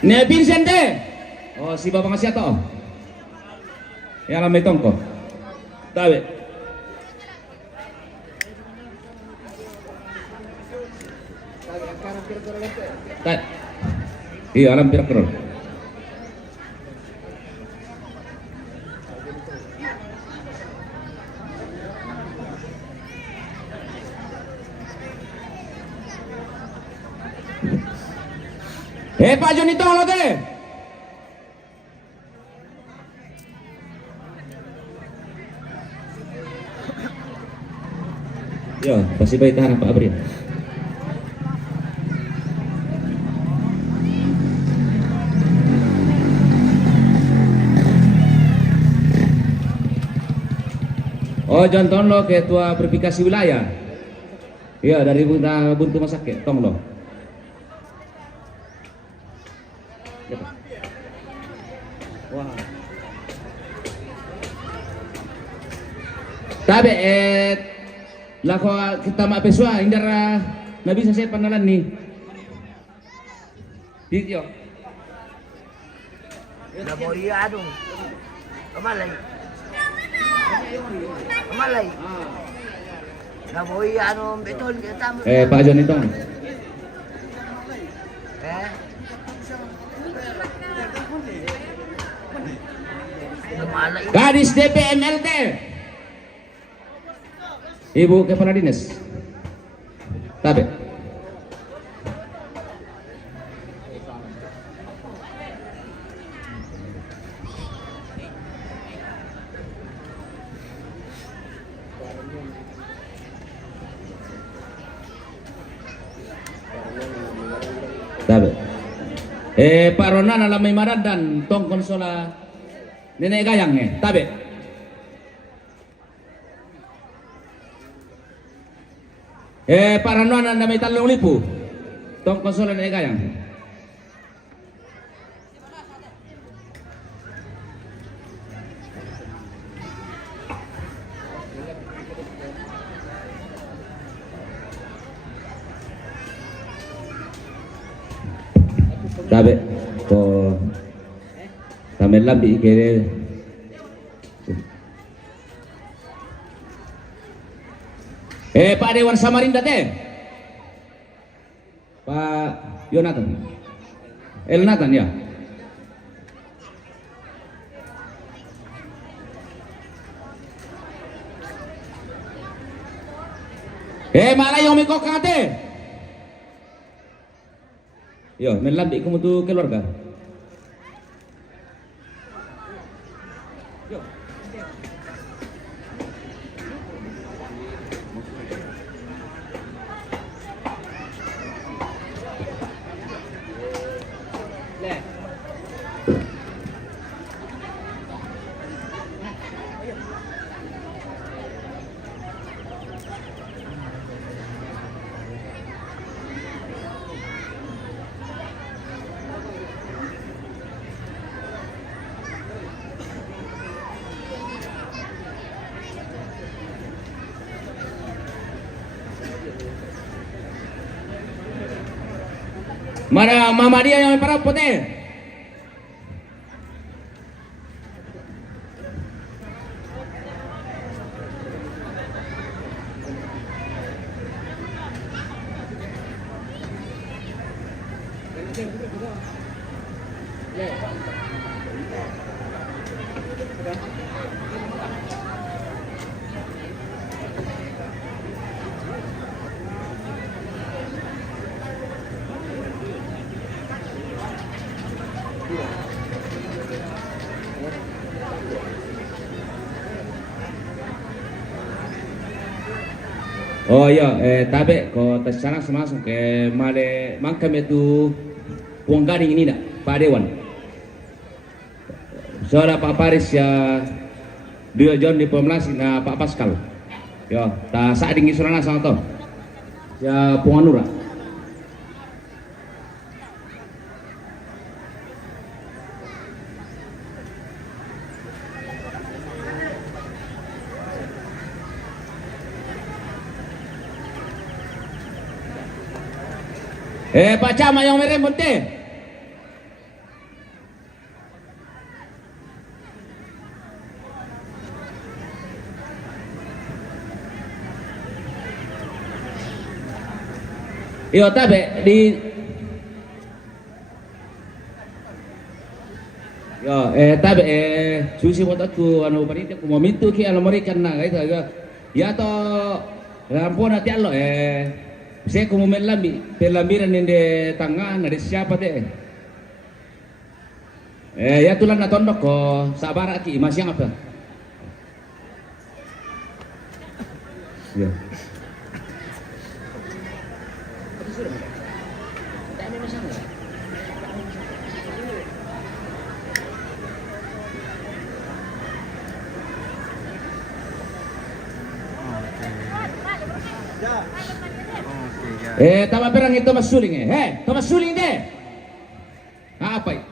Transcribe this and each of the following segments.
Ne Vincente. Oh, si Bapak ngasih atau? Ya lambe tongko. Tabe. Tak. Iya, alam pira-pira. Pak Joni tolong deh. Yo, pasti baik tahan Pak Abri. Oh, John Tonlo, Ketua Verifikasi Wilayah. Iya, dari Buntu Masake, Tonglo. Wah. Tabe lako kita mak peswa indara nabi saya panalan nih. Video. Na mau iya dong. Kamalay. Kamalay. Na mau iya betul kita. Pak Joni Tong. Gadis DPMLT. Ibu Kepala Dinas. Tabe. Tabe. Pak Ronan alamay marad dan tong konsola Nenek Gayang tabe. Pak Ronan anda may 3,000 tong konsola Nenek Gayang. Tabe ko tamel labi kere Pak Dewan Samarinda teh Pak Yonatan Elnatan ya malayong may kokate. Yo, melambik kamu tuh keluarga. Yo. Mana mama dia yang para putih. Oh iya, tabe ko tasana semasuk ke male mangkam itu uang garing ini nak Pak Dewan. Saudara Pak Paris ya dia John di Pemlas na Pak Pascal. Yo, ta saat dingin surana sama to. Ya Punganura. Pak Camat yang merembut deh. Iyo tabe di yo tabe susi buat aku anu paniti aku mau mintu ki anu merikan na gitu ya to lampun hati allo saya aku mau melambi pelambiran di tangga na di siapa deh ya tulan na tondok ko sabar ki masih apa ya tama perang itu mas suling Thomas Suling deh. Apa itu?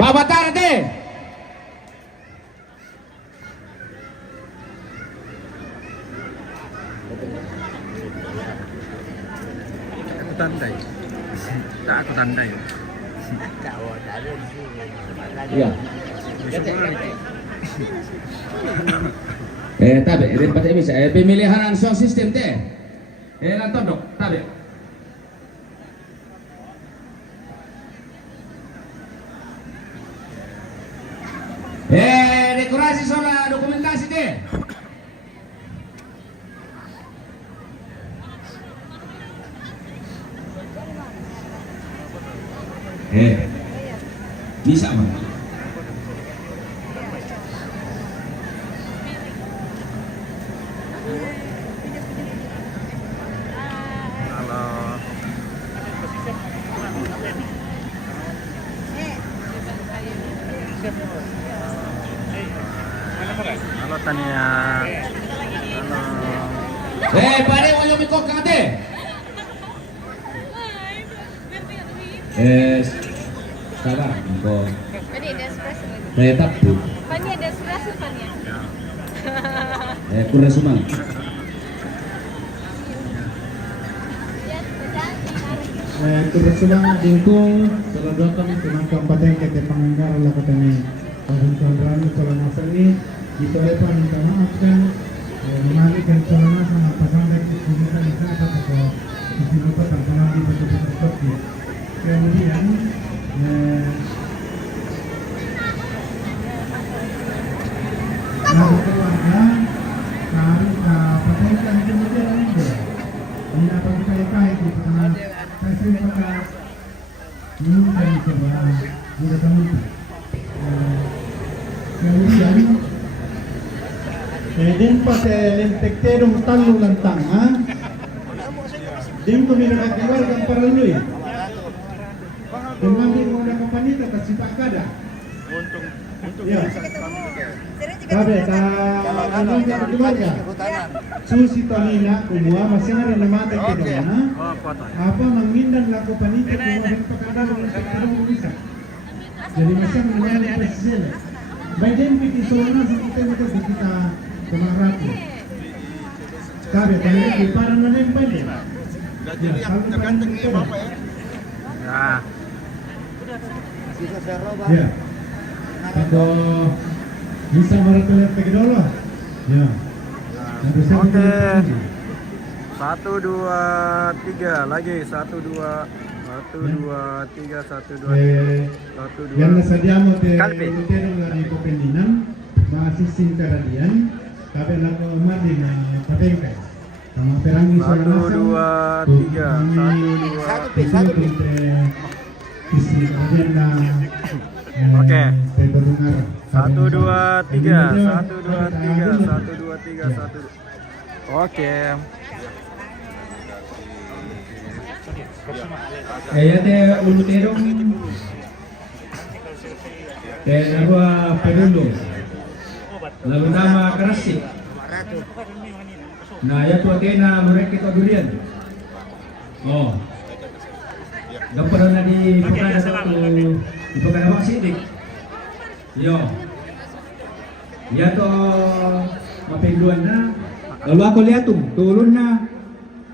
Pak Batara deh. Aku tandai. Tak aku tandai. Iya. Tabe, dapat bisa. Pemilihan sound system deh. Nonton dok, tabe. Dekorasi soal dokumentasi deh. Bisa bang. Halo. Halo Tania. Halo. Pare mo yung mikok kate. Sabar, ko. Pwede, despresso. Saya tapu. Panya, despresso, panya. Kurang sumang. Kurang sumang dingkung seladotan tinangkang pateng ke Panganggara lah katanya. Kawan-kawan kalau masa ini itu apa minta maaf kan mengalihkan celana sama pasangan itu kita bisa atau di lupa terkenal di betul-betul kemudian lalu keluarga harus patentkan kemudian itu ini apa kita itu pertama presiden pada mengundang sebuah budak tamu kemudian din pa sa lentekterong talo lang tanga din ko minakakiwal kang paraluy dengan din mo na kampanita kasi pakada ya sabi ano yung keluarga susi Tonina kumuha masihara na mata kita na apa mangindang lako panita kumuha ng pakada ng lentekterong umisa jadi masih mengenai presiden bagian bikin soalnya kita kita kemarati sabi tayo di para menempel ya ganteng nih bapak ya ya atau bisa merekeler tegedolo ya Oke. 1 2 3 lagi 1 2 1 2 3 1 2 1 2 yang nasadiamo te Kalpe. lutero dari Kopeninan masih singkaradian kabe lako mandi na patengka sama perangi 1 2 3 1 2 Oke. 1 2 3 1 2 3 1 2 3 1 Oke. Kaya te uluterong dalawa pedulo lalu nama Karasik nah ya tu na mereka kita durian oh dapat na di pagkana satu di pagkana Sidik Yo. Ya to mapinduan na. Lalu ako liatung, tulun na.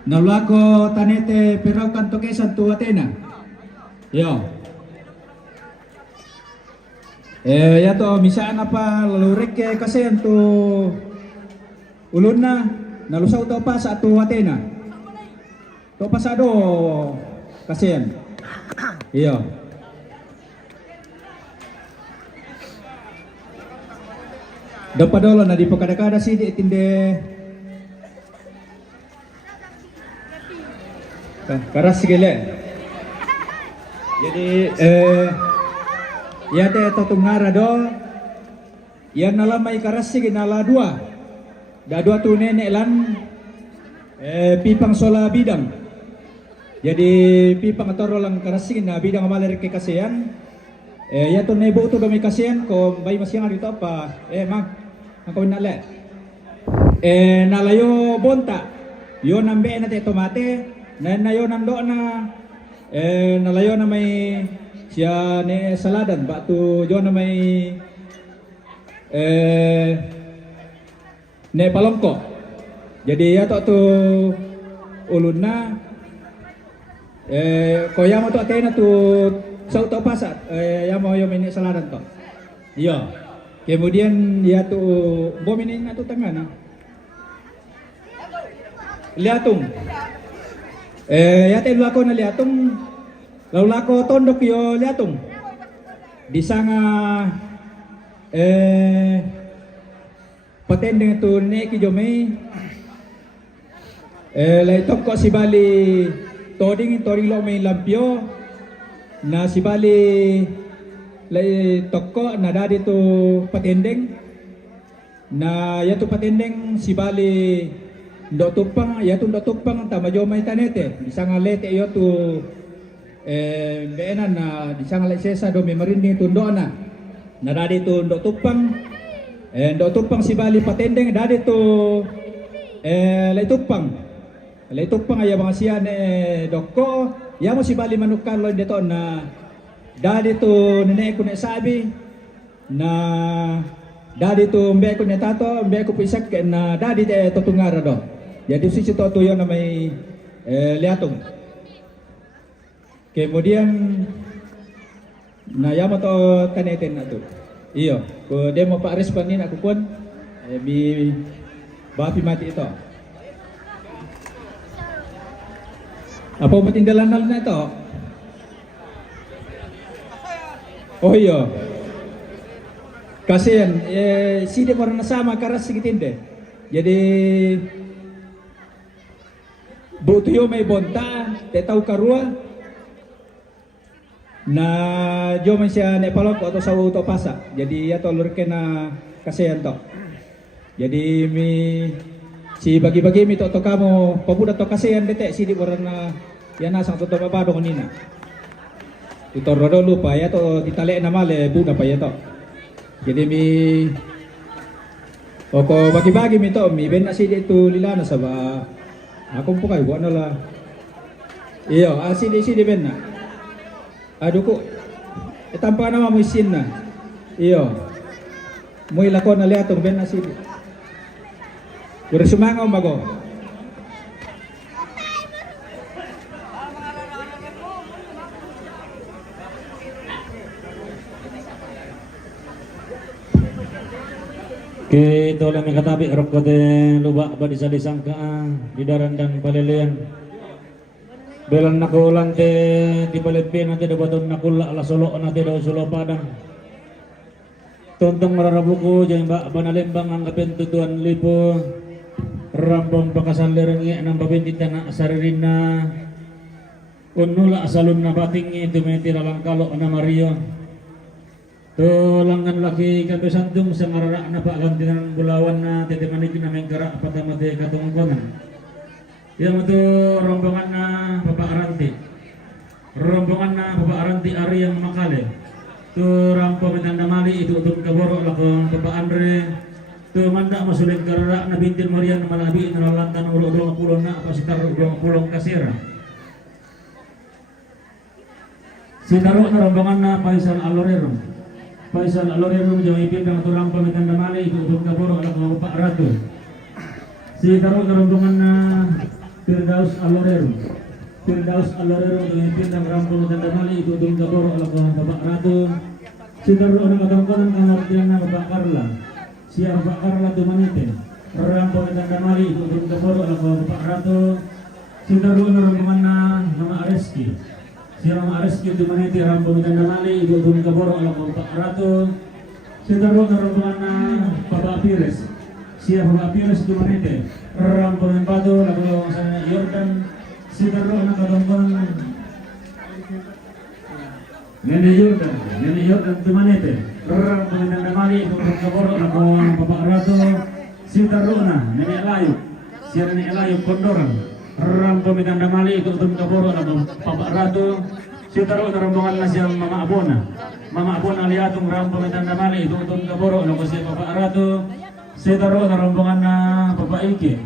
Lalu ako tanete peraw kanto kesan tu Athena. Yo. Ya to misaan apa lalu rek kasi tu ulun na nalusaw to pa sa tu Athena. To pasado kasi yan. Iyo. Dapadolo na di pa kada-kada sidi itinde karas gile. Jadi ya te totungara do yan nalamay karas sige nala dua. Da dua tu nenek lan pipang sola bidang. Jadi pipang atoro lang karas sige na bidang amaler ke kasiyan. Ya to nebo to kami kasiyan ko bay masyang dito pa. Mag ako nale. Nalayo bonta. Yo nambe na te tomate. Na yo nando na nalayo na may siya ni saladan batu yo na may ne palongko. Jadi ya to ulun na koya mo to Athena to sa to pasat ya mo yo mini saladan to. Iya. Kemudian ya to bominin na to tangan na. Liatung. Ya te lako na liatung laulako tondok yo liatung di sanga patendeng tu neki jomei lai tokko si bali toding lo may lampyo na si bali lai tokko na dadi tu patendeng na ya tu patendeng si bali ndo tupang tama jomay tanete di sanga lete yo tu benan na di sanga sesa do memarinding tundo na dadi tu ndo tupang si bali patendeng dadi tu lay tupang aya mga siya dokko ya mo si bali manukar lo dito na dadi tu nene ko na sabi na dadi tu mbe ko na tato mbe ko pisak na dadi te tutungara do jadi si to tuyo na may liatong. Kemudian na yama to kaneten na to. Iyo, ko demo pa responin ako kon mi bapi mati ito. Apa matindalan na ito? Oh iyo. Kasi yan, sidi mo rin nasama karas sigitinde. Jadi butuyo may bonta, tetaw karua na jo man siya nepalok atau sa uto pasa. Jadi ya to lurke na kasiyan to. Jadi mi si bagi-bagi mi to kamo pabuda to kasiyan dete sidi mo rin na yan nasang to babado kanina. Tutor do lupa ya to ditale na male buda pa ya to. Jadi mi oko bagi-bagi mi to mi ben na sidi tu lilana sa ba akong po kayo ano la iyo sidi ben na aduh ko itampa na mo isin na iyo muy lako na liatong ben na sidi kung sumangaw mago Kita oleh mengatabi rokote lubak badi salisang ka di daran dan palelean. Belan nakulan te di palepin nanti dapaton nakula ala solo nanti daw solo padang. Tontong mararabuko jeng mbak banalembang ang kapentutuan lipo. Rambong pakasan lerengi nang babintitan na saririna. Unula asalun na batingi tumiti lalang kalo na Mario. Tulangan laki kami santung sa ngararak na paagantinan bulawan na titimanigin na may karak patamate katungkunan. Yang itu rombongan na Bapak Aranti. Rombongan na Bapak Aranti Ari yang Makale. Tu rampo mitanda mali itu untuk kaboro lakong Bapak Andre. Tu manda masuling kararak na bintil Marian malabi na lalantan ulo pulong na pasitar ulo pulong kasira. Sinaro na rombongan na Paisan Alorero. Faisal Alorero jawai pindang turang pamitan damali itu untuk kaboro ala Bapak Ratu. Si karo rombongan na Firdaus Alorero jawai pindang turang pamitan damali itu untuk kaboro ala Bapak Ratu. Si karo orang katongkonan kangartian na Bapak Karla. Siya Bapak Karla tumanite. Turang pamitan damali itu untuk kaboro ala Bapak Ratu. Si karo rombongan na Mama Areski. Siya Mama Areski tumanite turang pamitan damali itu untuk kaboro ala Bapak Ratu. Sitaro rombongan na Bapak Pires. Siya Bapak Pires tumanite. Ram pemempado lagu sana Yordan. Sitaro na katongkonan Nene Yordan tumanite. Ram pemempado damali untuk kaboro lagu Bapak Ratu. Sitaro na Nene Elayu. Siya Nene Elayu Kondoran. Ram pemempado damali untuk kaboro lagu Bapak Ratu. Sitaro na rombongan na siya Mama Abona liatung ram pemitan damali itu untuk kaboro lagu si Bapak Ratu. Sitaro na rombongan na Bapak Ike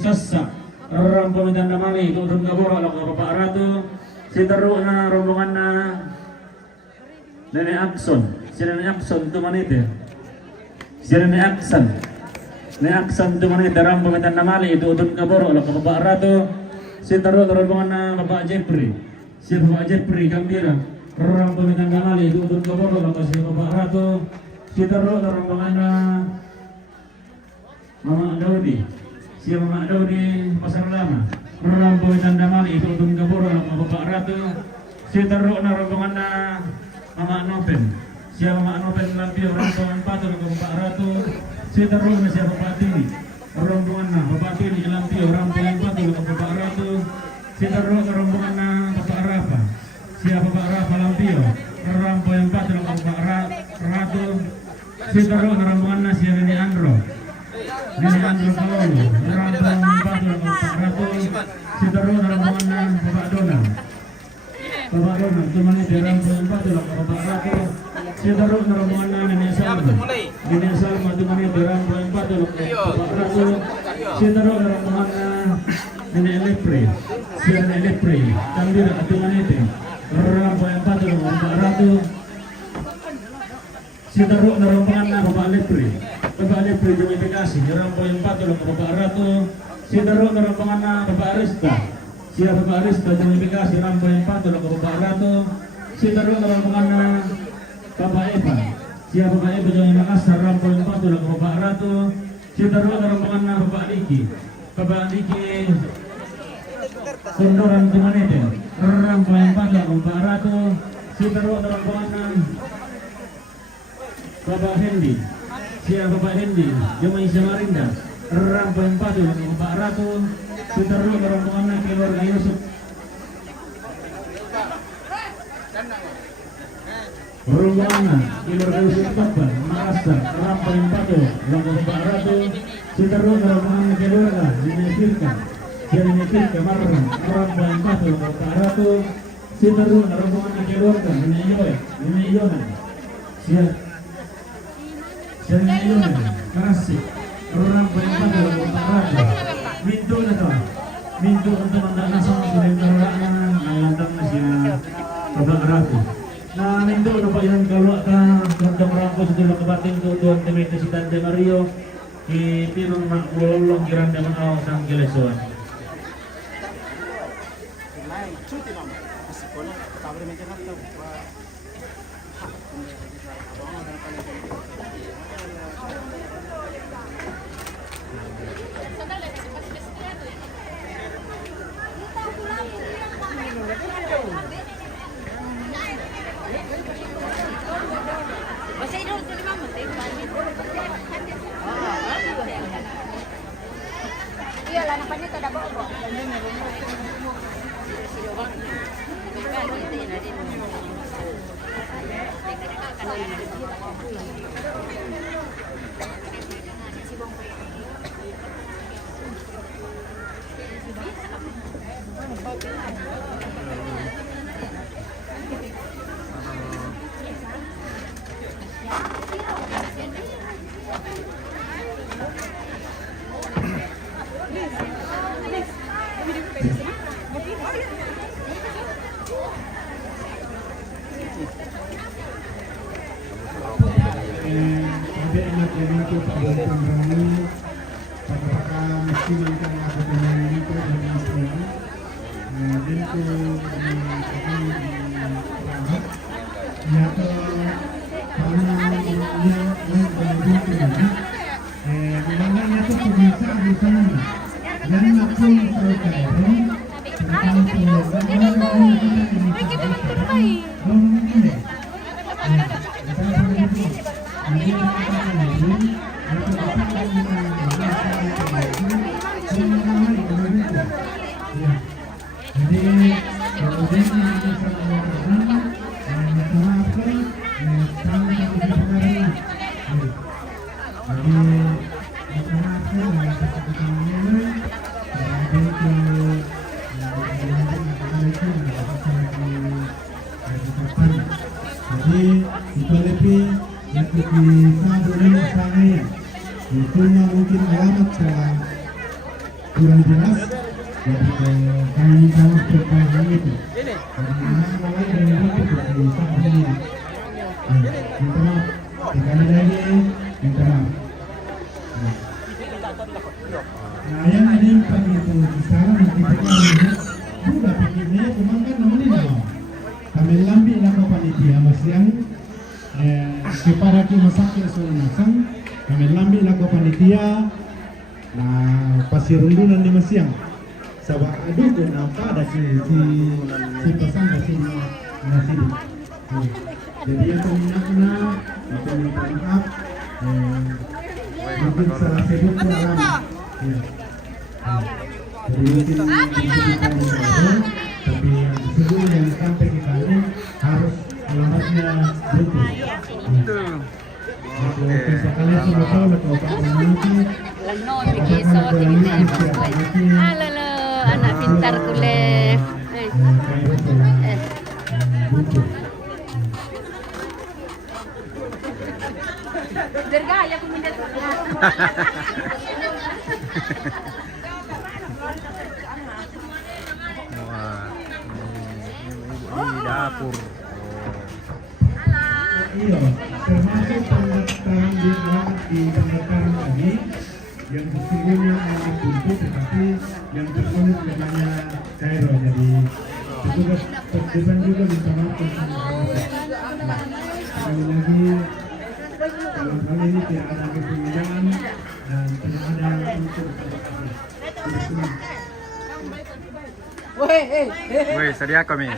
Sassa ram pemitan damali itu untuk kaboro lagu Bapak Ratu. Sitaro na rombongan na Nene Akson tumanite. Si Nene Akson tumanite ram pemitan damali itu untuk kaboro lagu Bapak Ratu. Sitaro na rombongan na Bapak Jeffrey. Si Bapak Jeffrey Gambira Ram pemitan damali itu untuk kaboro lagu si Bapak Ratu. Sitaro na rombongan na Mama Daudi. Si Mama Daudi Pasar Lama. Ram pemitan damali itu untuk kaboro lagu Bapak Ratu. Sitaro na rombongan na Mama Nopen. Si Mama Nopen Lampio ram pemitan lagu Bapak Ratu. Sitaro na si Bapak Tini. Rombongan na Bapak Tini Lampio ram pemitan lagu Bapak Ratu. Sitaro na rombongan na Bapak Rafa. Siapa Bapak Rafa Lampio Rampo yang patut Bapak Ratu. Sitaro rombongan nasi Nene Andro Kalolo Rampo yang patut Bapak Ratu. Sitaro rombongan na Bapak Donald cuma ini Rampo yang patut Bapak Ratu. Sitaro rombongan na Nene Salma cuma ini Rampo yang patut Bapak Ratu. Sitaro rombongan na Nene Elepre Siapa Elepre Kambira cuma ini Rampo yang patut Bapak Ratu. Sitaro na rombongan na Bapak Lepre Jumay Bekasi Rampo yang patut Bapak Ratu. Sitaro na rombongan na Bapak Arista. Siya Bapak Arista Jumay Bekasi Rampo yang patut Bapak Ratu. Sitaro na rombongan na Bapak Eva. Siya Bapak Eva Jumay Makassar Rampo yang patut Bapak Ratu. Sitaro na rombongan na Bapak Diki Kondoran tumanite. Rampo yang patut Bapak Ratu. Sitaro na rombongan na Bapak Hendi. Siya Bapak Hendi Jumay Samarinda. Rampo yang patut Bapak Ratu. Sitaro na rombongan na keluarga Yusuf. Rombongan na keluarga Yusuf Bapak Makassar. Rampo yang patut Bapak Ratu. Sitaro na rombongan na keluarga Dinefirka. Siya Dinefirka Marram. Rampo yang patut Bapak Ratu. Sitaro na rombongan na keluarga Nene Iyonan. Siya Nene Iyonan Karasi. Rampo yang patut Bapak Ratu. Minto na to. Minto untuk mandak nasang sulit karana ngayantang na siya Bapak Ratu. Na minto na pa yan kalwa ka kantong rangko sa tulong kabating tutuan timete si Tante Mario Pirong makulong kiranda man ako sa Angelesuan. Iya lah, nampaknya tak ada bawa. jadi itu pada pemberani pada musliman kan aku dengan itu dan muslim dan itu ya to karena namanya itu bisa di sana dan aku tahu jadi itu lebih yang bisa boleh saya itu mungkin alamat salah kurang jelas jadi kami tahu pertanyaan itu mulai dari itu bisa ini minta maaf sekali lagi minta maaf. Nah yang ada yang kami itu sekarang kita sudah pikirnya cuma kan namanya kami lambi lah ke panitia masiang kepada masakir sunasang kami lambi lah ke panitia nah pasir rundunan di masiang sabak aduh kenapa ada si pesan si nasi jadi yang peminatnya itu minta maaf mungkin salah sebut pengalaman jadi mungkin tapi sebelum yang sampai ke kami harus alamatnya betul. Kalian sudah tahu kalau Pak Pembantu anak pintar kuliah. Dirgaya aku minta. Di dapur. Iya, termasuk pendaftaran di pendaftaran kami yang sesungguhnya anak buntu tetapi yang tersulit namanya Cairo jadi petugas petugas juga minta maaf sekali lagi dalam hal ini tidak ada kesenjangan dan tidak ada unsur terima Woi, sedia kami.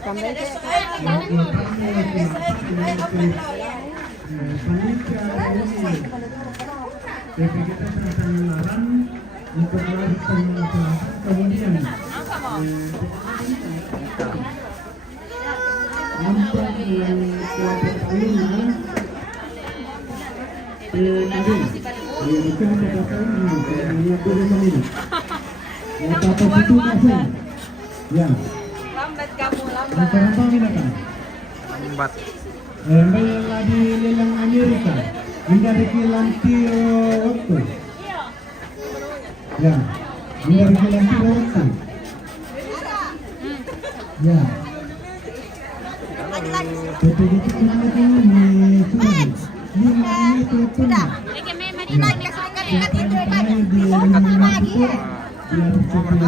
kemudian nampak yang kelompok lainnya bukan pada tahun ini ini apa itu kasih ya Lambat kamu, lambat. antara panggilan Lambat. bayar lagi lelang Amerika hingga dikilanti waktu ya hingga dikilanti waktu ya betul-betul kemana kamu nih sudah ini sudah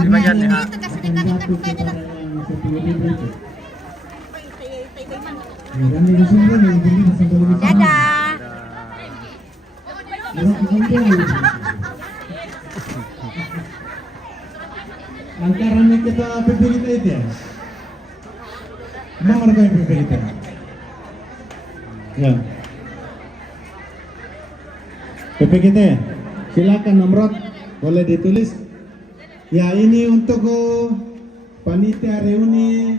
Di bagian ya. Dadah. Lantarannya kita PPKT itu ya? Emang mereka yang PPKT? Ya. PPKT, silakan nomor boleh ditulis. Ya ini untuk panitia reuni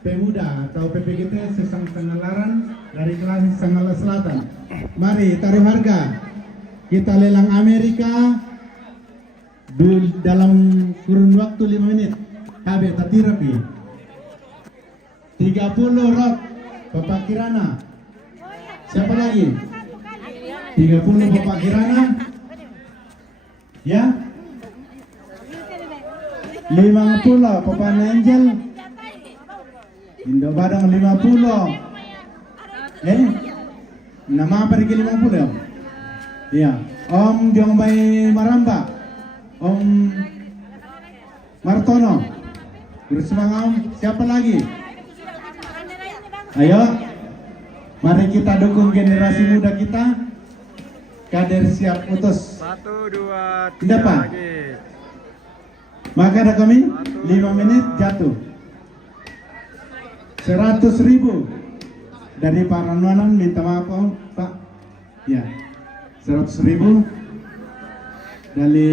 pemuda atau PPKT Sesang Sangalaran dari kelas Sangala Selatan. Mari taruh harga. Kita lelang Amerika dalam kurun waktu 5 menit. Habe tadi rapi. 30 rot Bapak Kirana. Siapa lagi? 30 Bapak Kirana. Ya? 50 Papan Angel. Indo Badang 50. Nama apa lagi 50 ya? Iya. Om Jongbay Maramba. Om Martono. Bersemangat Om. Siapa lagi? Ayo. Mari kita dukung generasi muda kita. Kader siap utus. 1, 2, 3 Tidak, Pak. lagi. Maka ada kami 5 menit jatuh. 100.000 dari Pak Ranwanan, minta maaf Om, Pak. Ya, 100.000 dari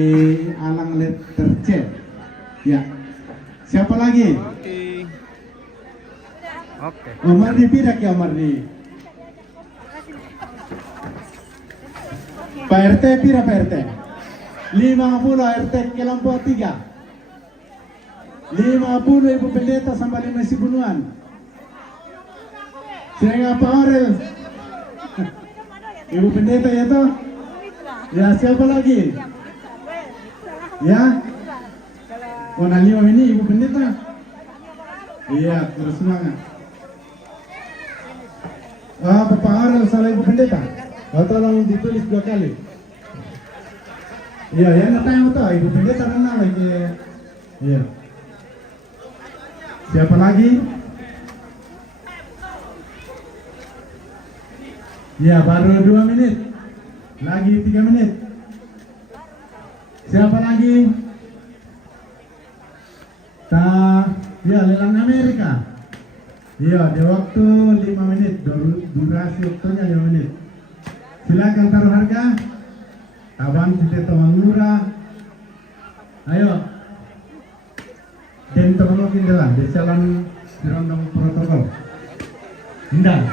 Alang Letter C. Ya, siapa lagi? Oke. Omar di pidak ya Omar di. Pak RT pira Pak RT? 50 RT kelompok 3. 50 Ibu Pendeta sampai 5 bunuan. Saya Pak Orel. Ibu Pendeta ya toh? Ya siapa lagi? Ya? Warna 5 ini Ibu Pendeta. Iya, terus semangat. Bapak Orel salah Ibu Pendeta. Tolong ditulis 2 kali. Iya, yang ngetanya toh Ibu Pendeta kenal lagi. Iya. Siapa lagi? Ya, baru 2 menit. Lagi 3 menit. Siapa lagi? Ya, lelang Amerika. Iya, di waktu 5 menit. Durasi waktunya 5 menit. Silakan taruh harga. Abang kita teman murah. Ayo. Dan teman-teman dalam di jalan dirondong protokol. Indah.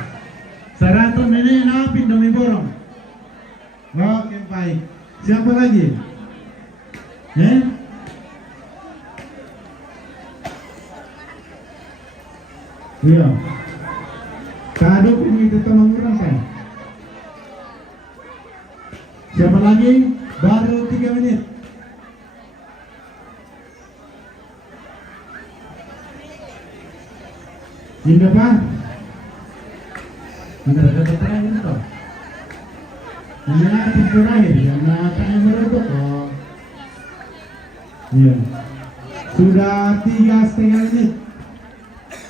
100 menit napin demi borong. Oke, baik. Siapa lagi? Iya. Kaduk ini itu teman murah kan? Siapa lagi? Baru 3 menit. Indah Pak. Ada terakhir toh. Ini ada terakhir yang akan menutup. Iya. Sudah 3,5 menit.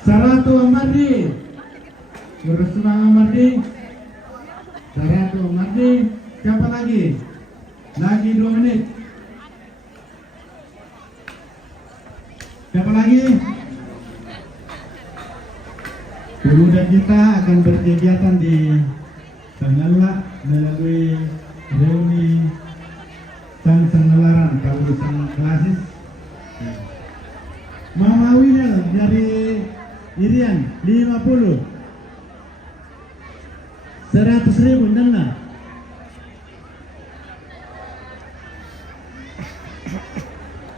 100 Amardi. Bersama Amardi. 100 Amardi. Siapa lagi? Lagi 2 menit. Siapa lagi? Pemuda kita akan berkegiatan di Sanggala melalui reuni Sanggalaran Kawasan Klasis. Mama Winel dari Irian 50. 100.000 Nana.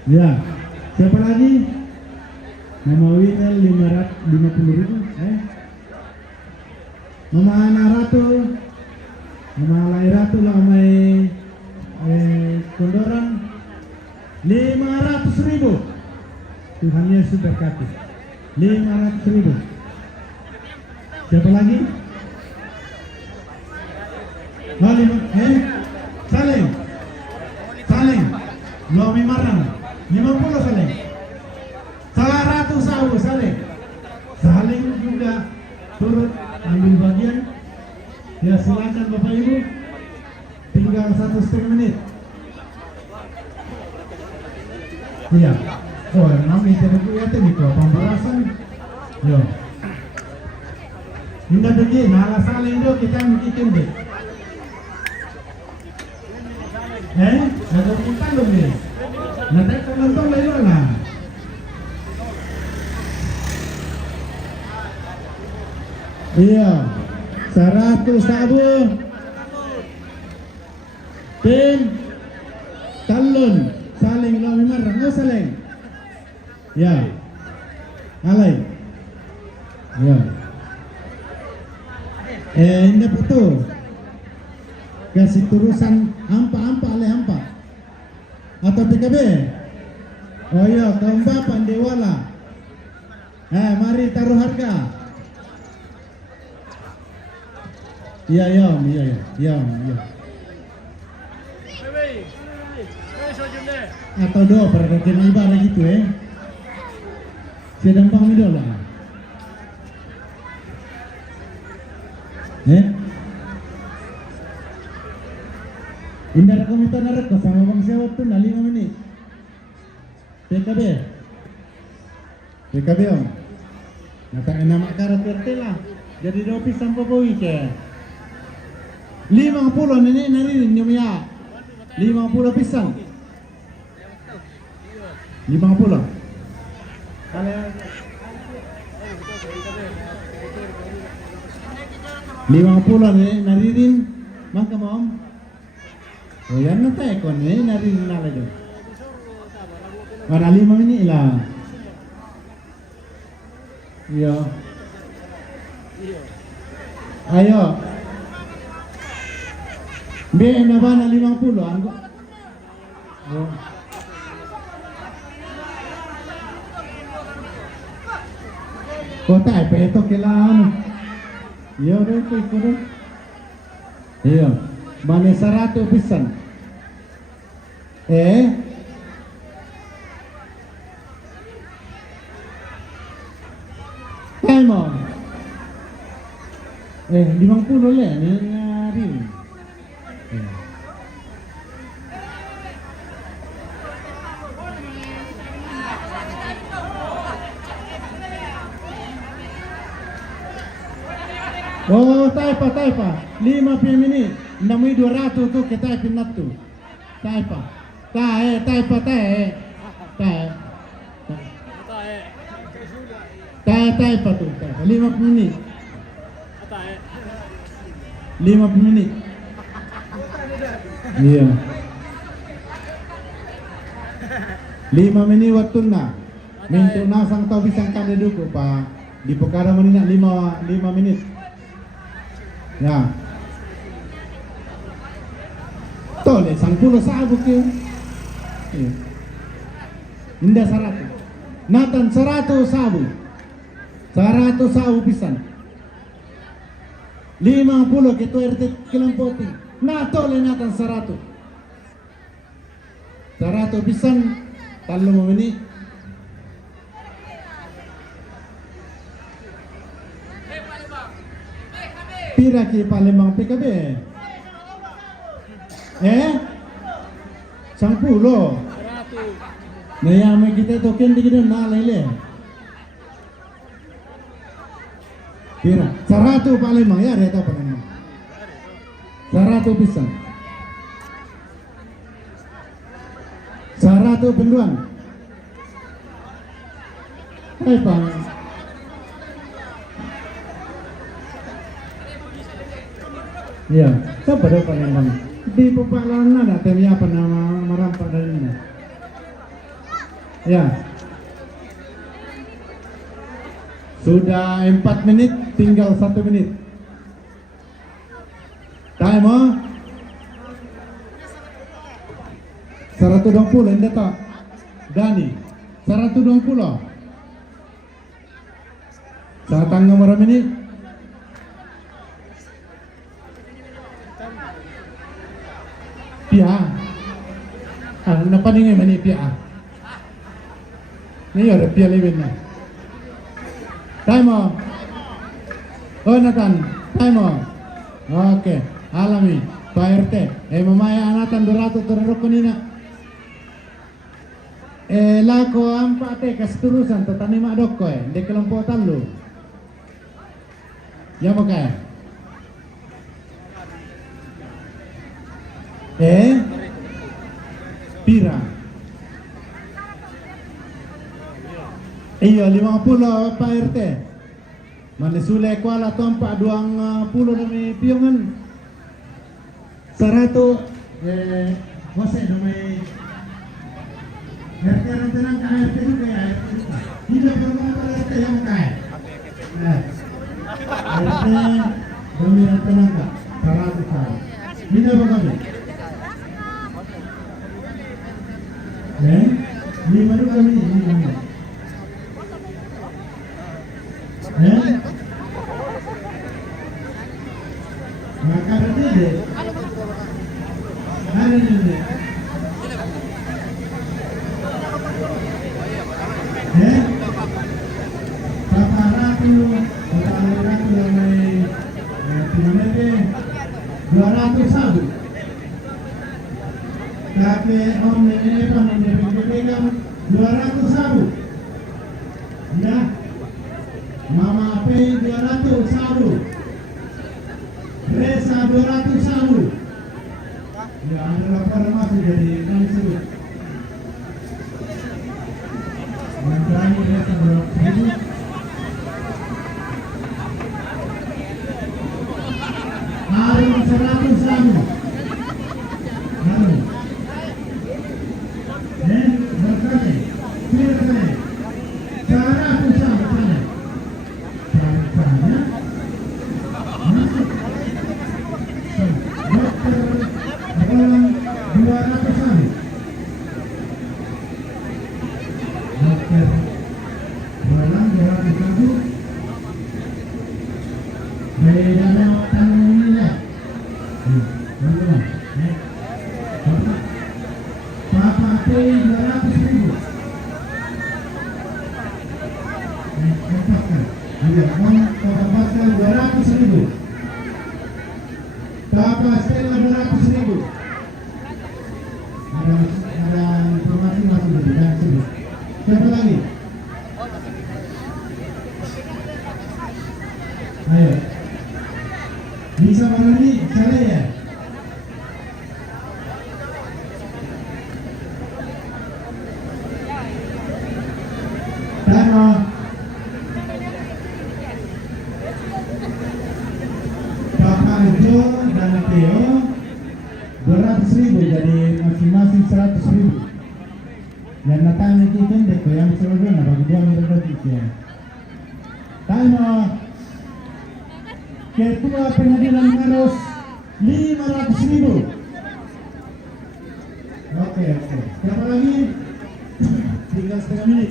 Ya, siapa lagi? Mama Winel 50.000. Mama Ana Ratu, Mama Lai Ratu lah Mama Kondoran 500.000. Tuhan Yesus berkati 500.000. Siapa lagi? Saling Lomi Marang 50 saling 100 sawu saling juga turut ambil bagian. Ya, silakan Bapak Ibu, tinggal 1,5 menit. Iya. Oh, nami itu ya tadi kok pembalasan. Yo. Indah begini, malah saling do kita bikin deh. Ada kita dong nih. Nanti nonton lagi lah. Iya, 100 sabu. Tim talun saling Lomi Marang, no saling. Ya, alay. Ya. Ini betul. Kasih turusan hampa oleh hampa atau PKB. Oh iya, kaum bapak Dewala. Mari taruh harga. Iya, iya. Atau doa pada kena ibarat gitu Sedang paham itu lah. Indah komentar narak sama bang Sewat tuh 5 menit. PKB om. Natakan nama karakter lah. Jadi dopi sampai boi ke 50 nenek nari nyumya 50 pisang 50 kalian 50 nenek naririn maka om. Oh yan na tayo kon naririn na lagi. Mana 5 menit lah. Iya. Ayo. Biar na ba na 50 anggo. Oh. Kota ay peto kailangan. Iya deh, iko deh. Iya. Mana 100 pisan. Mo. 50 lah ni ngari. Oh, taipa. 5 menit. Namui 200 tu kita pinat tu. Taipa. Taipa. Taipa tu. 5 menit. 5 menit. Iya. 5 menit waktu na. Mintu nasang tau bisang kande duku pa. Di perkara menina 5 menit. Ya. Tole sang pulo sabuk yun. Indah 100. Nathan 100 sabu. 100 sabu pisan. 50 gitu RT kelampoti. Nah tole Nathan 100. 100 pisan. 3 menit. Pira ki Palembang PKB. 10. Naya may kita token di kita na lele. Pira 100 Palembang ya reta Palembang. 100 pisang. 100 penduan. Hai Bang. Iya, siapa dah Palembang? Di Pepalan ada temi apa nama merampak dari ini? Ya. Sudah 4 menit, tinggal 1 menit. Time 120 ini tak? Dani 120. Saat tanggal berapa menit? Pia. Napa ni ngayon mani pia? Ni ada pia lewin na. Time mo. Oh Nathan, time mo. Okay, alami. Pak RT. Mamaya Nathan 200 terus kunina. Lako ampa te kasturusan tatani mak doko de kelompok talu. Ya pakai. Pira. Iya 50 Pak RT. Mana sule kuala tompak 20 demi piungan. 100 masih demi RT rentenan ke RT juga ya. Tidak berapa RT yang kaya. RT demi rentenan ke 100 kali. Tidak berapa. Lima dulu kami ini. Maka berarti ada ni. Paparatu, paparatu yang kilometer 201. Tapi om ini pemegang 201. Ya, Mama P 201. Resa 201. Ya, ada laporan masuk dari kami sebut. Mengurangi Resa 201. Harun 101. Harun. Berkali. Berkali. 101 sana. Sana. Masuk. Dokter Roland 201. Dokter Roland 201. Beda tangannya. Papa P 200.000. Papa Pascal 200.000. Papa Stella 200.000. Ada informasi masuk dari dan sebut. Siapa lagi? Ayo. Bisa berani saya ya. Tano. Papa Jo dan Theo 200.000 jadi masing-masing 100.000. Yang datang itu pendek, yang seluruh nak bagi dua mereka ya. Tano. Ketua Pengadilan harus 500.000. Oke. Siapa lagi? Tinggal setengah menit.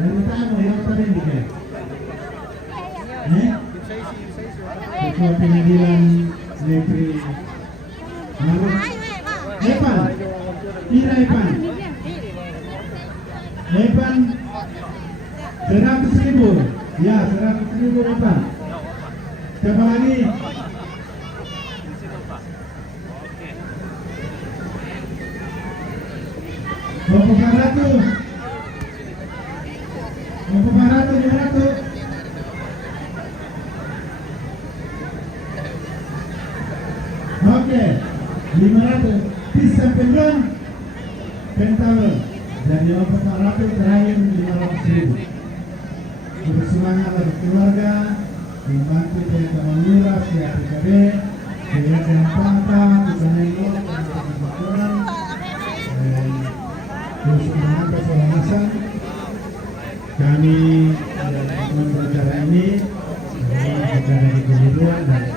Yang utama yang terpenting ya. Ketua Pengadilan Negeri harus Evan. Ira Evan. Evan 100.000. Ya, 100.000 Evan. Siapa lagi? Bapak Baratu. Bapak Baratu 500. Oke, 500. Bisa pengen pentalon. Dan yang Bapak Baratu terakhir 500.000. Bersemangat dari keluarga. Membantu kita menguras ya PKB, kita yang pantang, kita nengok, kita berkurang, terus menangkap pengawasan. Kami dalam acara ini acara di kemudian dan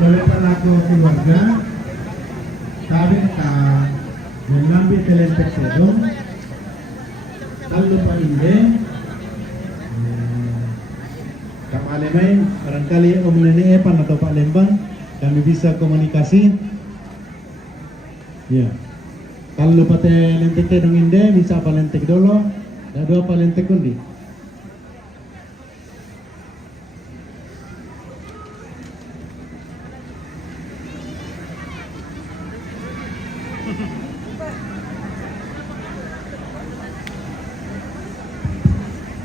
oleh pelaku keluarga. Kami akan mengambil telepek sedong, lalu painde, Kak Alemai, barangkali Om Nene Epan atau Pak Lembang, kami bisa komunikasi. Ya, kalau pakai lentek sedong inde, bisa apa lentek dulu, dan dua apa lentek undi.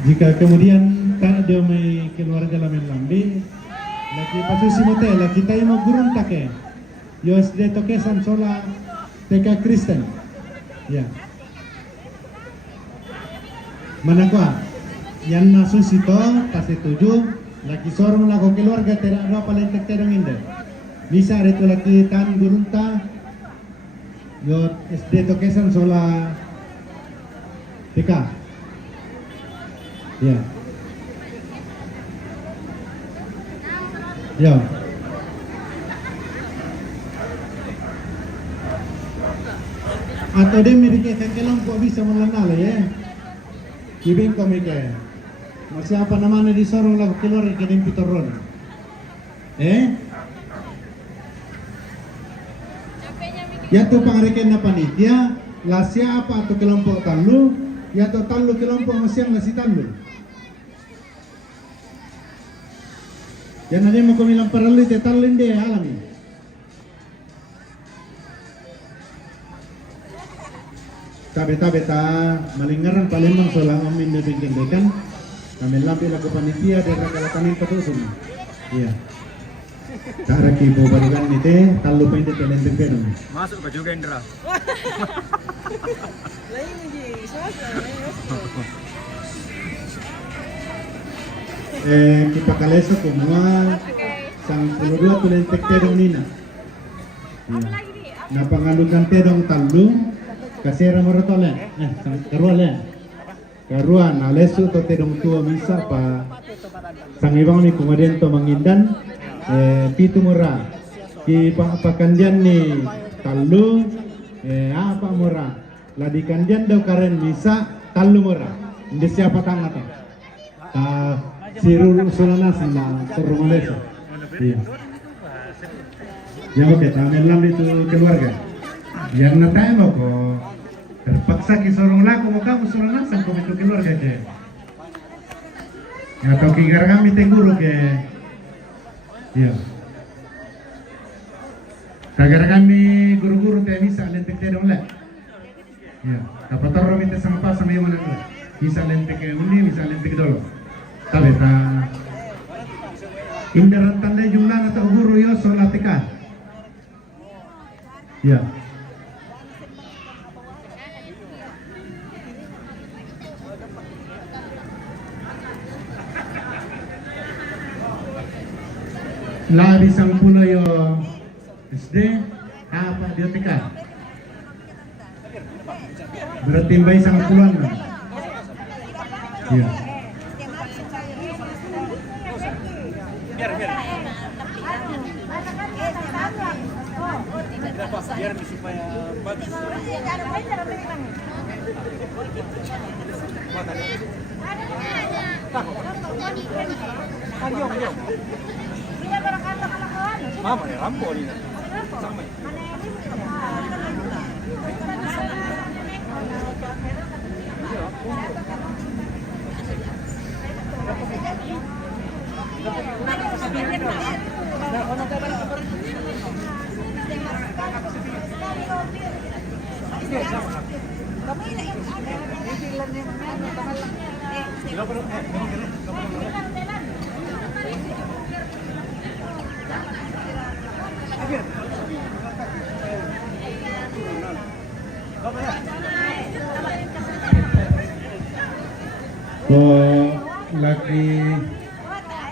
Jika kemudian tak ada mai keluarga lamen lambi, lagi pasusi mote, lagi tayo mo gurun take, yos de tokesan sola TK Kristen, ya. Mana kuah? Yang nasusi to, pasti tujuh, lagi sorong lagu keluarga tidak ada paling terterong inde. Bisa itu lagi tan gurun ta, yos SD tokesan sola TK. Ya. Ya. Atau dia mereka kelompok bisa melenal ya. Ibing komike. Masih apa namanya di sorong lagu keluar ke Pitorron. Ya tu pangreken na panitia, lasya apa atau kelompok talu, ya tu talu kelompok masih nasi talu. Jangan ada mau kamilang perlu te talin deh alami. Tabe ta malingaran Palembang solang amin na bingking dekan. Kami lampi lagu panitia dari kalatanin patusun. Iya. Cara kibo barikan nite talu pa hindi telenteng pedo. Masuk ke juga Indra. Kita kalesa kumua sang 12 tulenteng pedo nina. Iya. Napangalukan tedong talu kasera morotole. Sang karuale. Karuan alesu to tedong tua misa pa sang ibang ni kumaden to mangindan pitu murah ki pakandian ni talu apa murah ladi kandian daw karen misa talu murah hindi siapa tanga to sirul sulana sana surumaleso iya ya oke tamelam itu keluarga yang natai mo ko terpaksa kisorong laku mo kamu sulana sang ko itu keluarga ke ya to kigar kami tengguru ke iya. Tagar kami guru-guru teh bisa lentek teh dong lah. Iya. Dapat taruh minta sampah sama yang mana dulu. Bisa lentek ke undi, bisa lentek dulu. Tapi ta indaran tanda jumlah atau guru yo solat tekan. Iya. Labi sang pulo yo SD apa dia tekan bertimbay sang puluhan na iya biar supaya bagus Mama ya Rambo ini. Sama.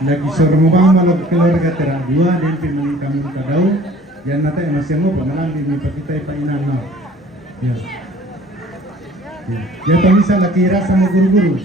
lagi sormobang malam keluarga teradua dan pemilih kamu kadau yang nata masih mau pemalang di kita painan no ya ya tak bisa lagi rasa sama guru-guru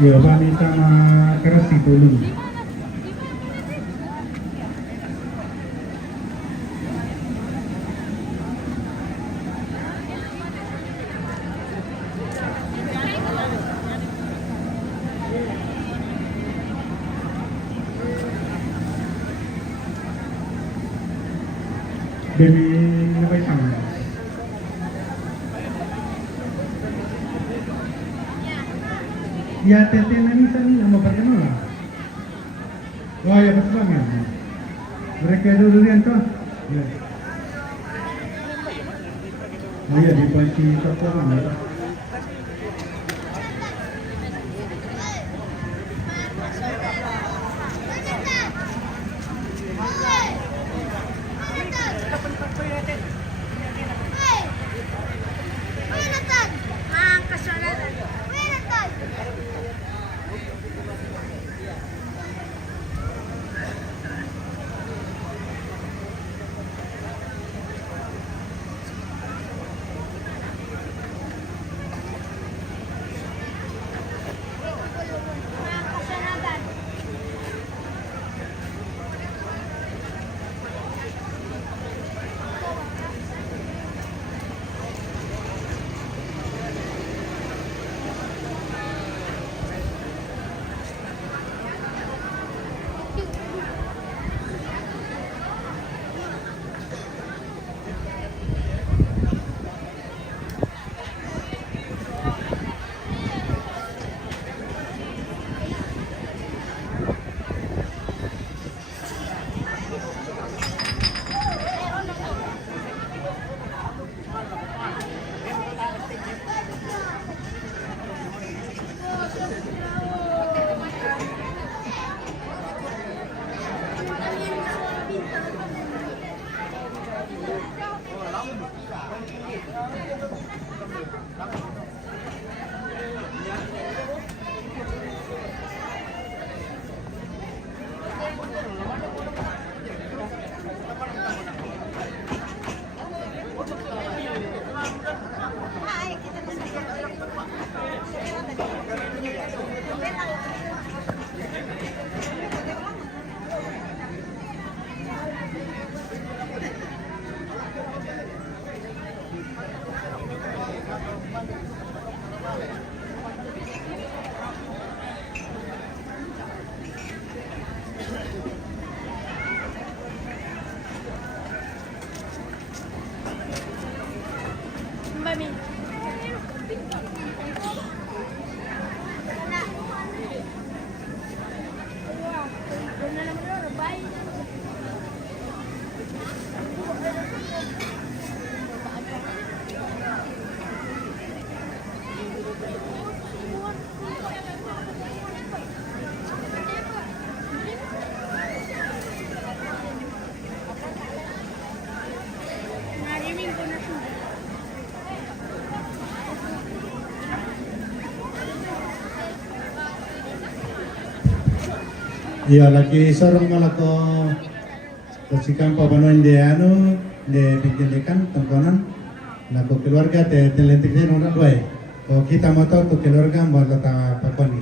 Ya, kami sama keras ditolong. Demi apa sama? Ya, tete nani sana nama perkenal. Oh ya, betul banget. Mereka dulu yang tuh. Ya. Oh ya, di panci toko mana? Iya lagi sorong malah ko tersikan papanuin dia de pinjelekan tengkonan laku keluarga te telentiknya nona doy. Ko kita mau tahu tuh keluarga mau kata papani.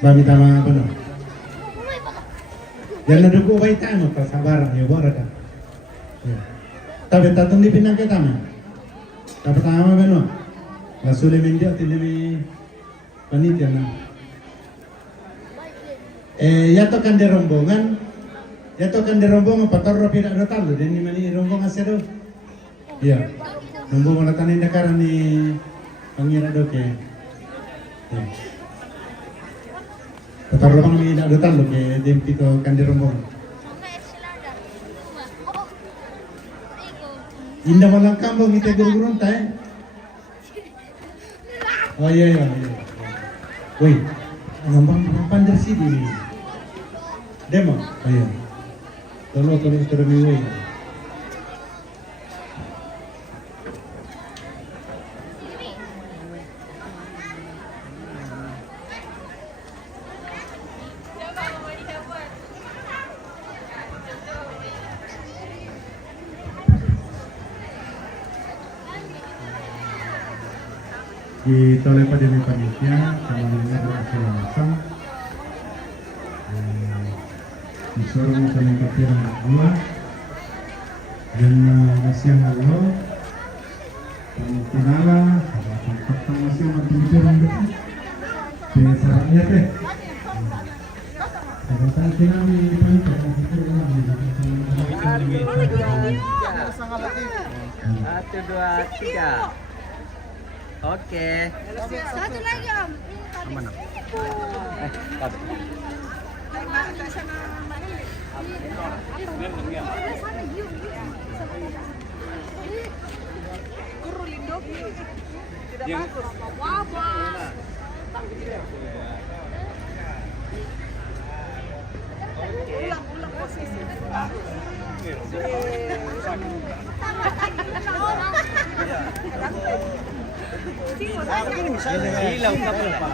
Bami tama apa no? Jangan dugu baik tamu pas sabar ya boleh kan. Tapi tatung di pinang kita mah. Tapi tama apa no? Rasulullah mendia tindemi panitia na. Yato kan di rombongan pator tidak ada talu dan mani rombongan sedo. Iya, rombongan latanin dakaran ni pangira doke. Pator rombongan ni tidak ada talu ke dempito kan di rombongan. Indah malang kampung kita guru-guru tay. Oh iya. Woi, ngomong dari sini. Demo, ayo. Tolong termiwai. kita oleh panitia sama dengan langsung disuruh saling ketiran dua dan masih halo penala tentang masih ketiran dua sarannya teh kata kami Satu, dua, tiga. Oke. Satu lagi Om. Mana? Tidak bagus. Wabah. Ulang posisi. Silau ka pa.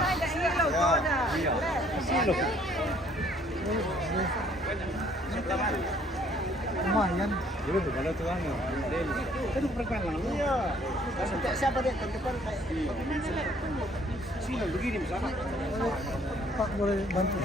Lumayan. Siapa dia terdepan kayak Pak boleh bantu.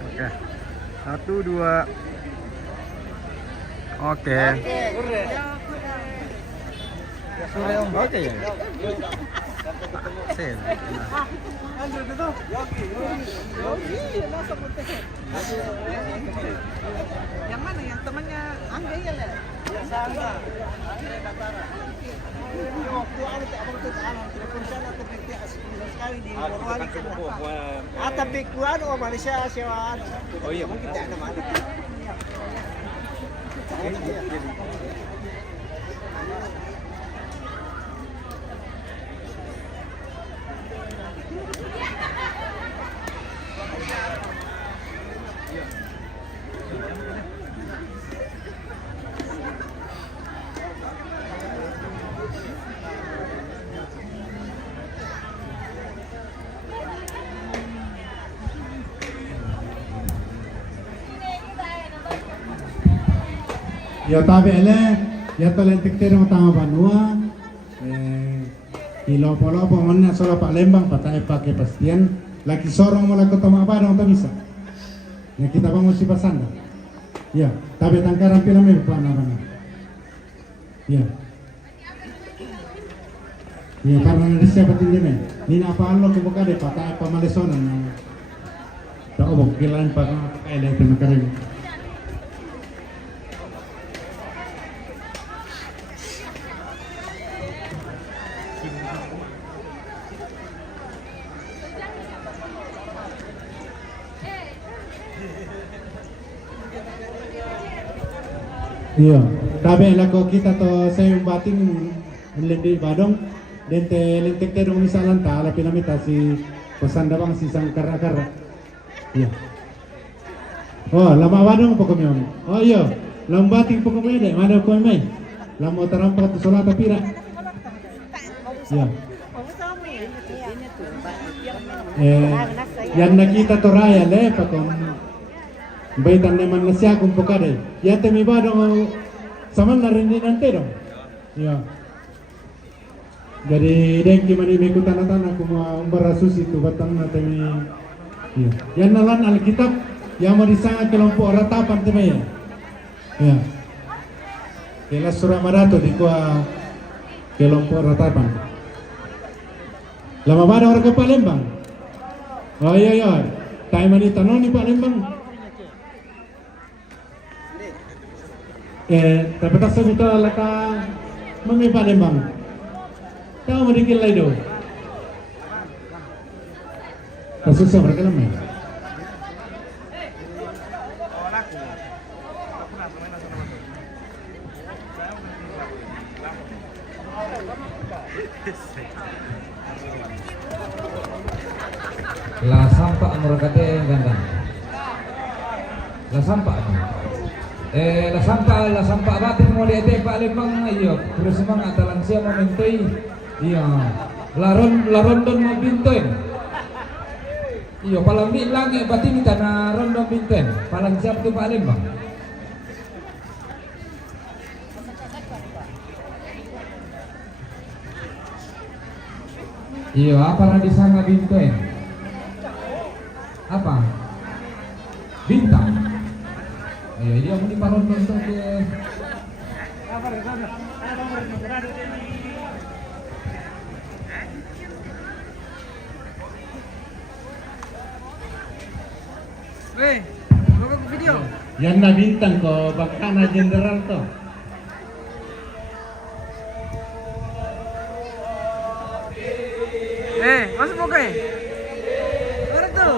Oke. Satu, dua. Oke. Sore Om. Oke ya. Sen. Yang mana yang temannya Angga ya lah? waktu ano abang tuh ano telepon sana tuh sekali di Morwali. Tapi ku ano Malaysia siya ano. Oh iya, mungkin tak nama ada. Ya tabe ele ya to lentik terong tanga banua lopo mana solo Pak Lembang pakai kepastian lagi sorong mulai ketemu apa dong tak bisa ya kita bangun si pasanda ya tabe tangkaran film mana ya ya karena ada siapa tindakan ini apa lo kebuka deh pakai pamalesonan tak obok gilaan pakai ada tenaga. Iya, tapi lako kita to sa yung bating lendi badong, dente lentek terong misalan ta ala pinamita si pasanda bang si sang kara. Iya. Oh, lama badong po kami on. Oh iya, lam bating po kami de, mana ko may. Lam tarampa to solata pira. Iya. Yan nakita to raya le pa baitan naman na siya kung pokade. Yate mi ba dong saman na rin din antero. Ya. Jadi dengki mani meku tanah-tanah kuma umbara susi tu batang na temi. Ya. Yan nalan Alkitab yang mau disanga kelompok ratapan temi ya. Ya. Kela surah marato di kuah kelompok ratapan. Lama ba orang ke Palembang? Oh iya. Time ni tanong ni Palembang. Tapi tak sebuta laka mami Palembang. Kau mau dikil lagi do. Tak susah mereka lama. La sampak murakate gandang. La sampak. La sampak batin mo dete Pak Lembang iyo. Terus mang atalang siya momentoy. Iya. La rondon mo bintoy. Iyo palang di lagi batin ka na rondon bintoy. Palang siap tu Pak Lembang. Iya, apa na di sana bintoy? Apa? Bintang. Iya, dia mau diparon untuk ke video. Yan na bintang ko, baka na general to. Masuk mo kay. Ano to?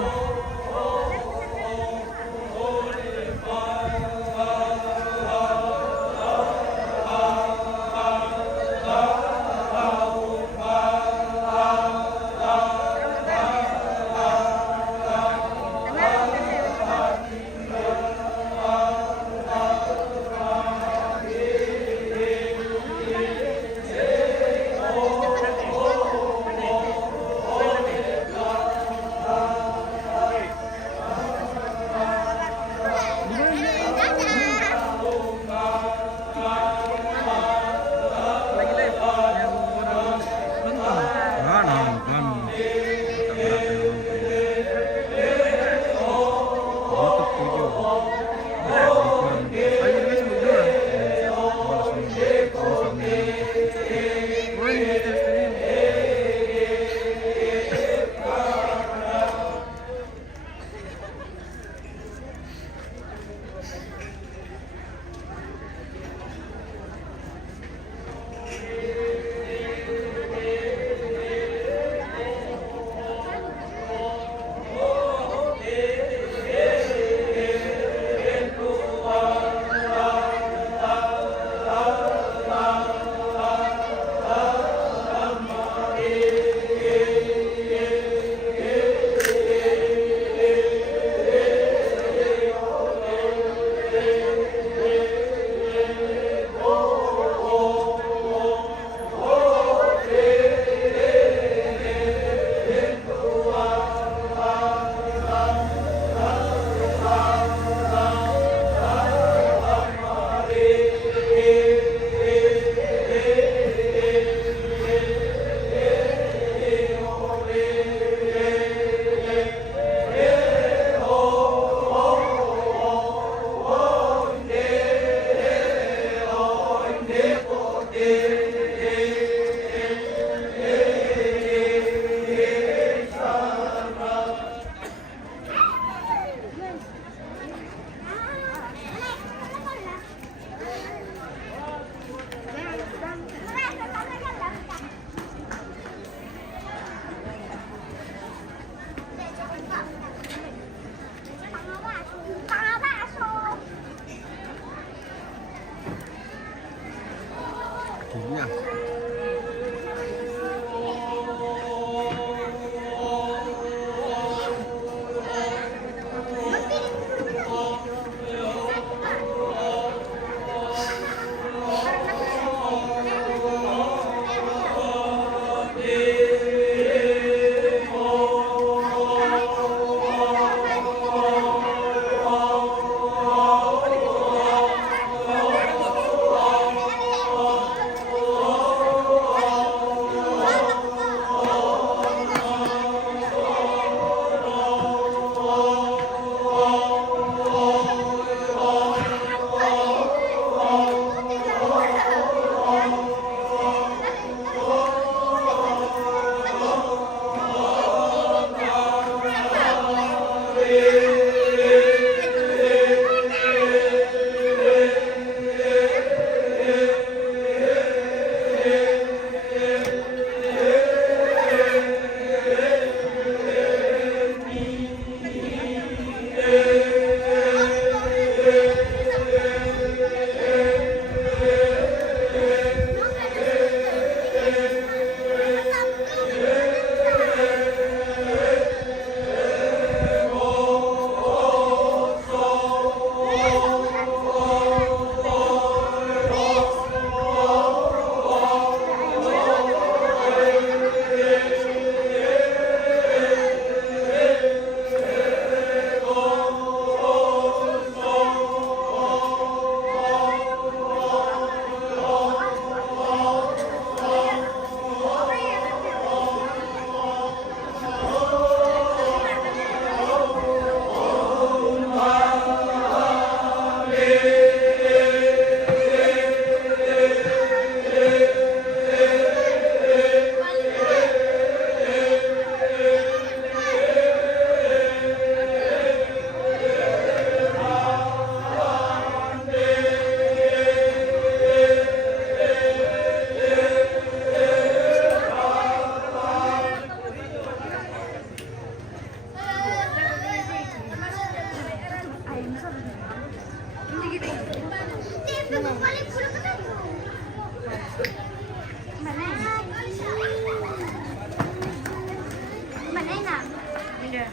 dia.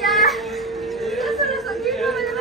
Ya. Lusuk gitu aja.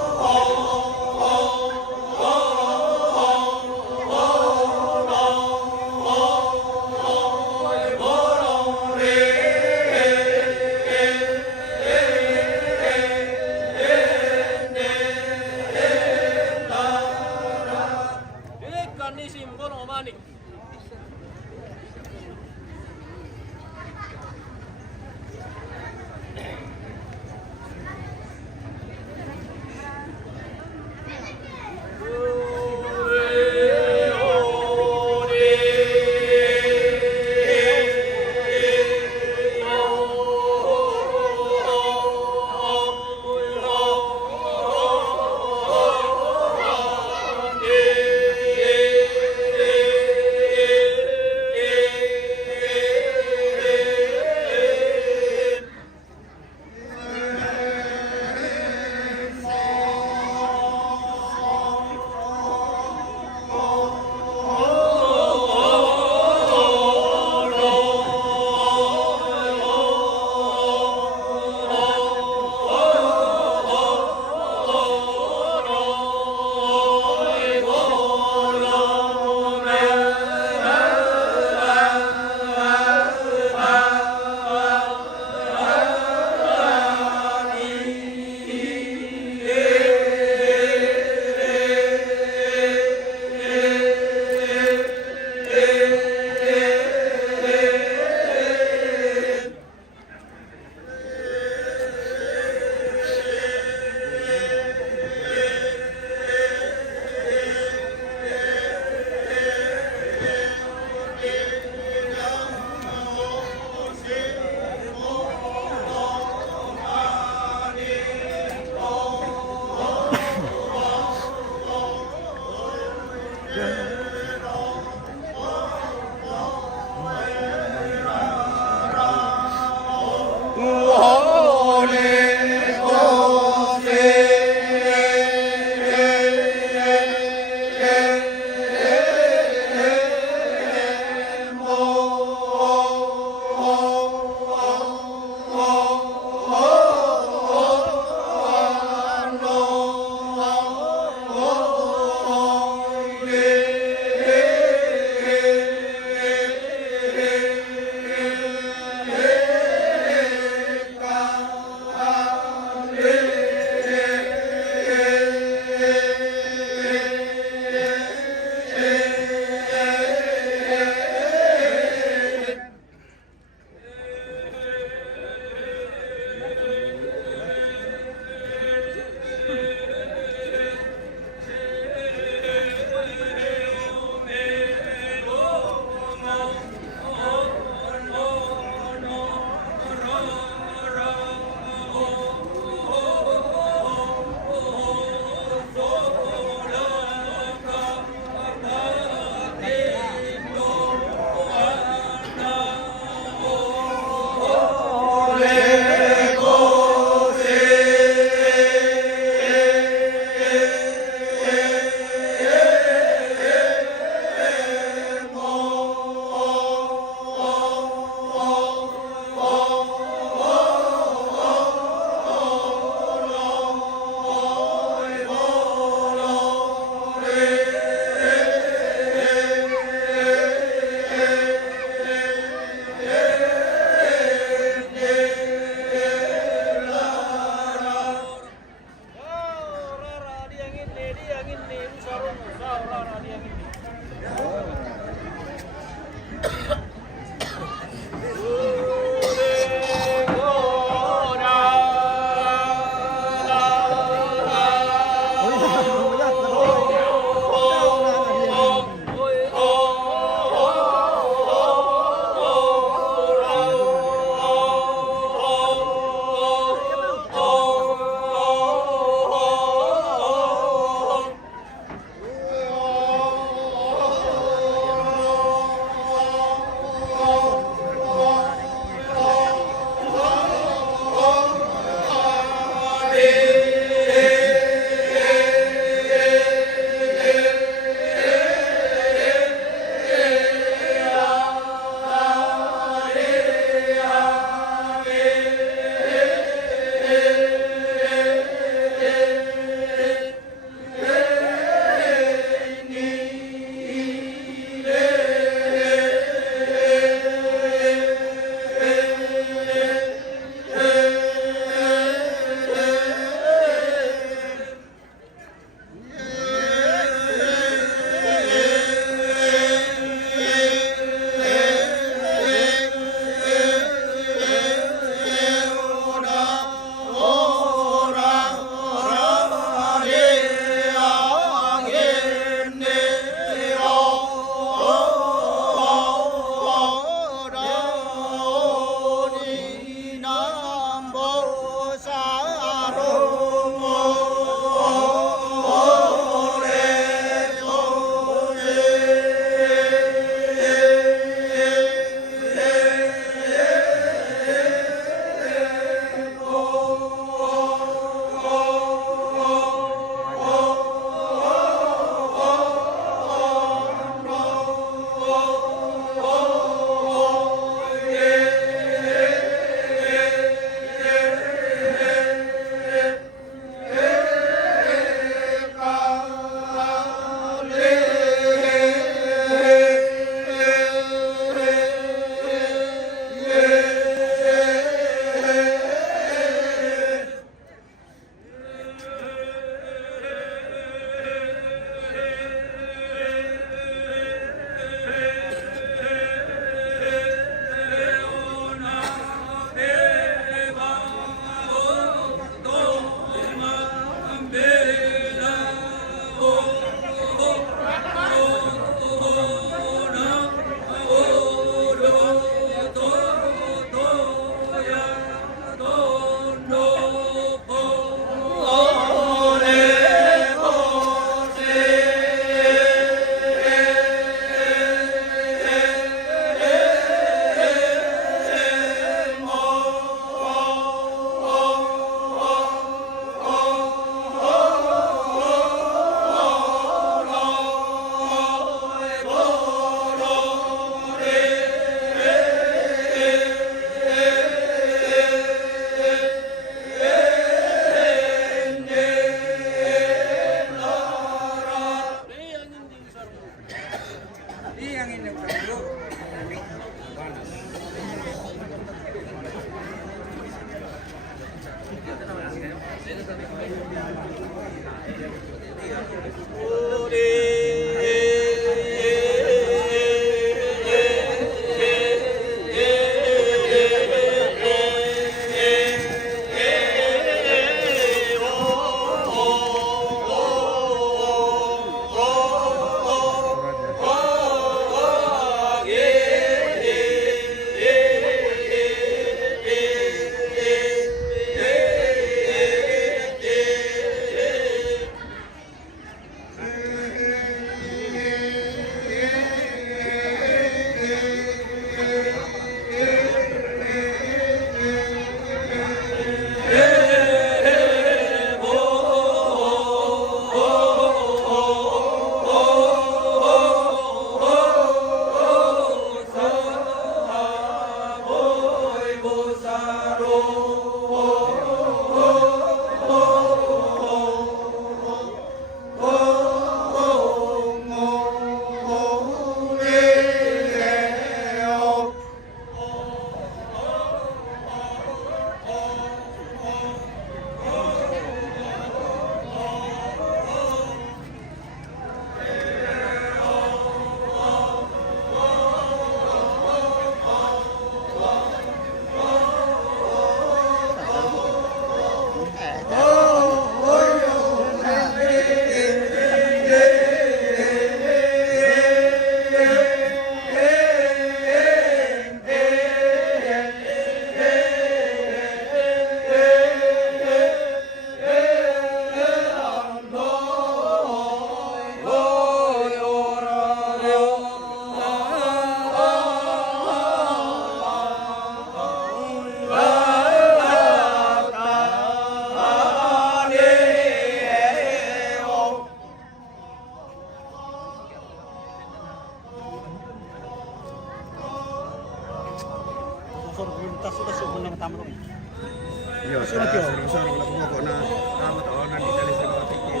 Iya, seru-seru lah pokok na kamu tahu nanti kali saya pikir.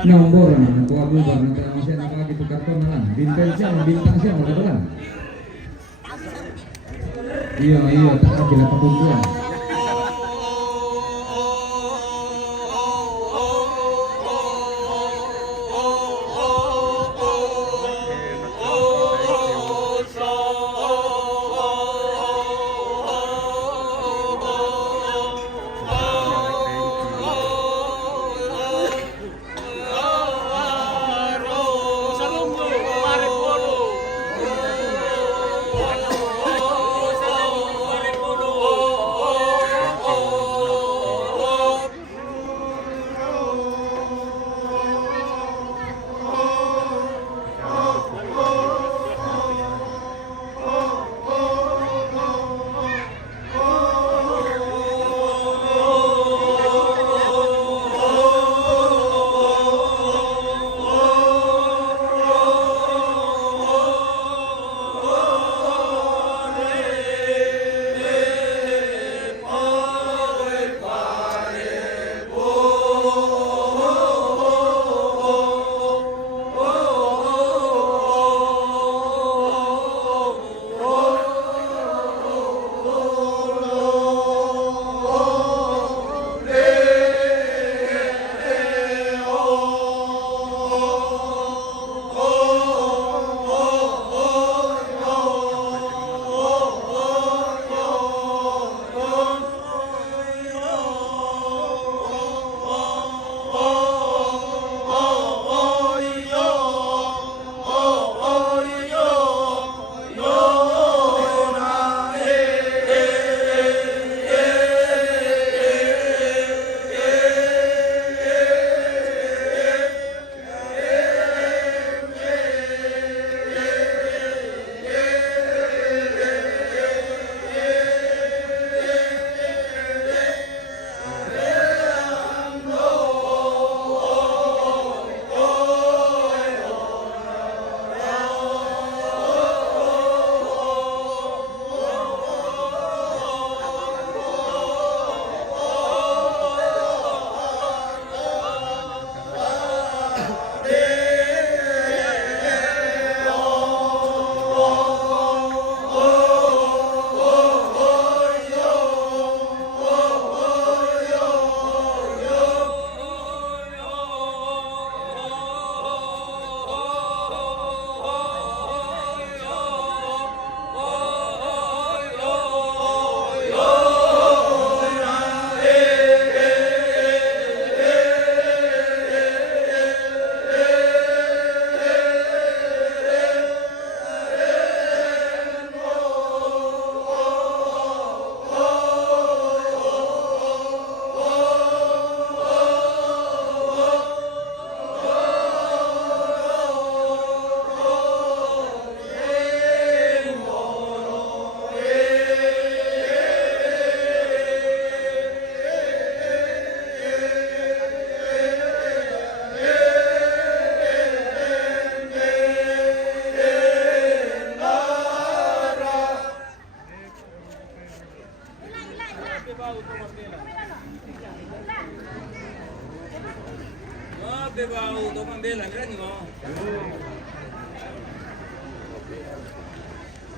Nombor na ko abu ba nanti masih nak lagi tukar pemalan bintang siya mula. Iya tak lagi lah pembukuan. Oh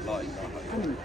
La ilaha illallah.